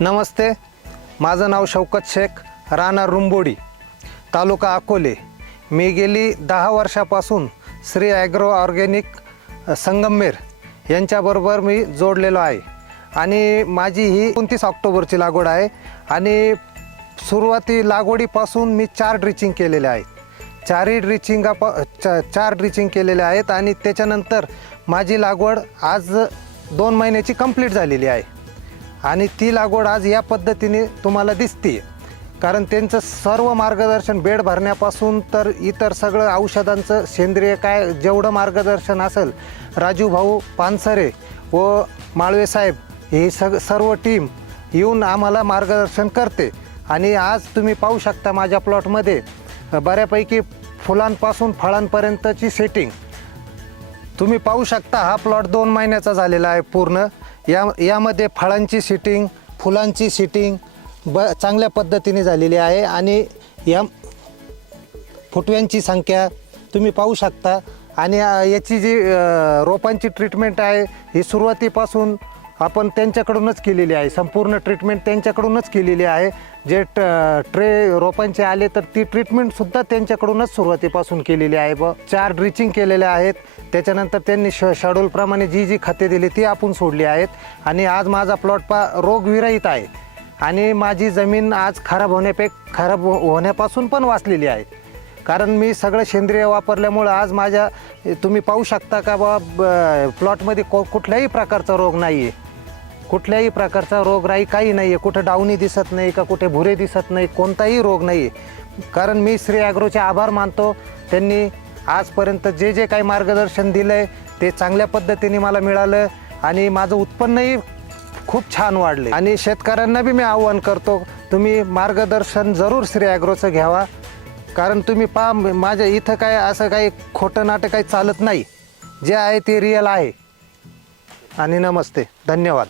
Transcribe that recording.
नमस्ते माझं नाव शौकत शेख राणा रुंबोडी तालुका अकोले. मी गेली दहा वर्षापासून श्री ॲग्रो ऑर्गॅनिक संगमेर यांच्याबरोबर मी जोडलेलो आहे. आणि माझी ही एकोणतीस ऑक्टोबरची लागवड आहे आणि सुरुवाती लागवडीपासून मी चार ड्रिचिंग केलेले आहेत. चारही ड्रिचिंगा चा चार ड्रिचिंग केलेले आहेत आणि त्याच्यानंतर माझी लागवड आज दोन महिन्याची कंप्लीट झालेली आहे. आणि ती लागवड आज या पद्धतीने तुम्हाला दिसते कारण त्यांचं सर्व मार्गदर्शन बेड भरण्यापासून तर इतर सगळं औषधांचं सेंद्रिय काय जेवढं मार्गदर्शन असेल राजू भाऊ पानसरे व माळवे साहेब ही सग सर्व टीम येऊन आम्हाला मार्गदर्शन करते. आणि आज तुम्ही पाहू शकता माझ्या प्लॉटमध्ये बऱ्यापैकी फुलांपासून फळांपर्यंतची सेटिंग. तुम्ही पाहू शकता हा प्लॉट दोन महिन्याचा झालेला आहे पूर्ण. या यामध्ये फळांची सिटिंग फुलांची सिटिंग ब चांगल्या पद्धतीने झालेली आहे आणि या फुटव्यांची संख्या तुम्ही पाहू शकता. आणि याची जी रोपांची ट्रीटमेंट आहे ही सुरुवातीपासून आपण त्यांच्याकडूनच केलेली आहे. संपूर्ण ट्रीटमेंट त्यांच्याकडूनच केलेली आहे. जे ट ट्रे रोपांचे आले तर ती ट्रीटमेंटसुद्धा त्यांच्याकडूनच सुरुवातीपासून केलेली आहे व चार ड्रिचिंग केलेल्या आहेत. त्याच्यानंतर त्यांनी श शेड्यूलप्रमाणे जी जी खते दिली ती आपण सोडली आहेत. आणि आज माझा प्लॉट पा रोगविरहित आहे. आणि माझी जमीन आज खराब होण्यापे खराब हो- होण्यापासून पण वाचलेली आहे. कारण मी सगळं सेंद्रिय वापरल्यामुळं आज माझ्या तुम्ही पाहू शकता का बाबा प्लॉटमध्ये को कुठल्याही प्रकारचा रोग नाही आहे कुठल्याही प्रकारचा रोगराई काही नाही आहे कुठं डावणी दिसत नाही का कुठे भुरे दिसत नाही कोणताही रोग नाही आहे कारण मी श्री ॲग्रोचे आभार मानतो. त्यांनी आजपर्यंत जे जे काही मार्गदर्शन दिलं आहे ते चांगल्या पद्धतीने मला मिळालं आणि माझं उत्पन्नही खूप छान वाढले. आणि शेतकऱ्यांना बी मी आव्हान करतो तुम्ही मार्गदर्शन जरूर श्री ॲग्रोचं घ्यावा. कारण तुम्ही पा माझ्या इथं काय असं काही खोटं नाटक काही चालत नाही. जे आहे ते रिअल आहे. आणि नमस्ते. धन्यवाद.